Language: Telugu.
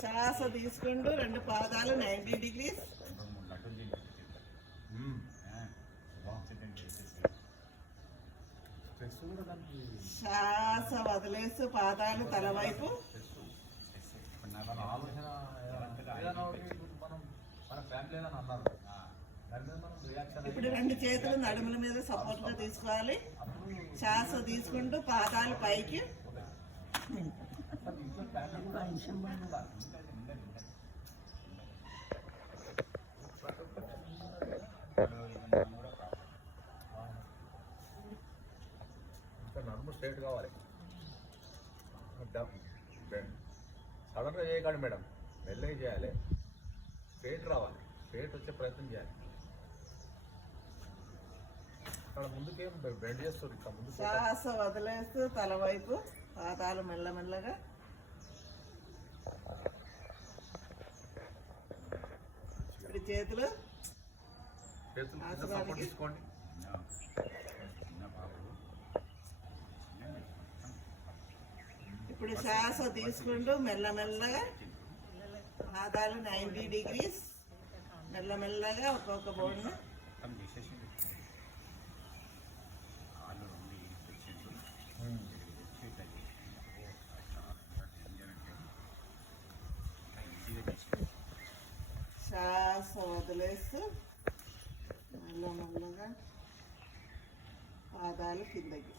శ్వాస తీసుకుంటూ రెండు పాదాలు 90 డిగ్రీస్. శ్వాస వదిలేస్తూ పాదాలు తల వైపు. ఇప్పుడు రెండు చేతులు నడుముల మీద సపోర్ట్ గా తీసుకోవాలి. శ్వాస తీసుకుంటూ పాదాలు పైకి. నడుము స్ట్రైట్ కావాలి. సడన్గా చేయకండి మేడం, మెల్లగా చేయాలి. స్ట్రైట్ రావాలి, స్ట్రైట్ వచ్చే ప్రయత్నం చేయాలి. అక్కడ ముందుకేం బెండ్ చేస్తుంది, ఇక్కడ ముందు శ్వాస వదిలేస్తూ తల వైపు పాదాలు మెల్లమెల్లగా. ఇప్పుడు చేతులు సపోర్ట్ తీసుకోండి. ఇప్పుడు శ్వాస తీసుకుంటూ మెల్లమెల్లగా పాదాలు 90 డిగ్రీస్. మెల్లమెల్లగా ఒక్కొక్క బోర్డును శ్వాస వదిలేస్తూ మెల్లమెల్లగా పాదాలు కిందకి.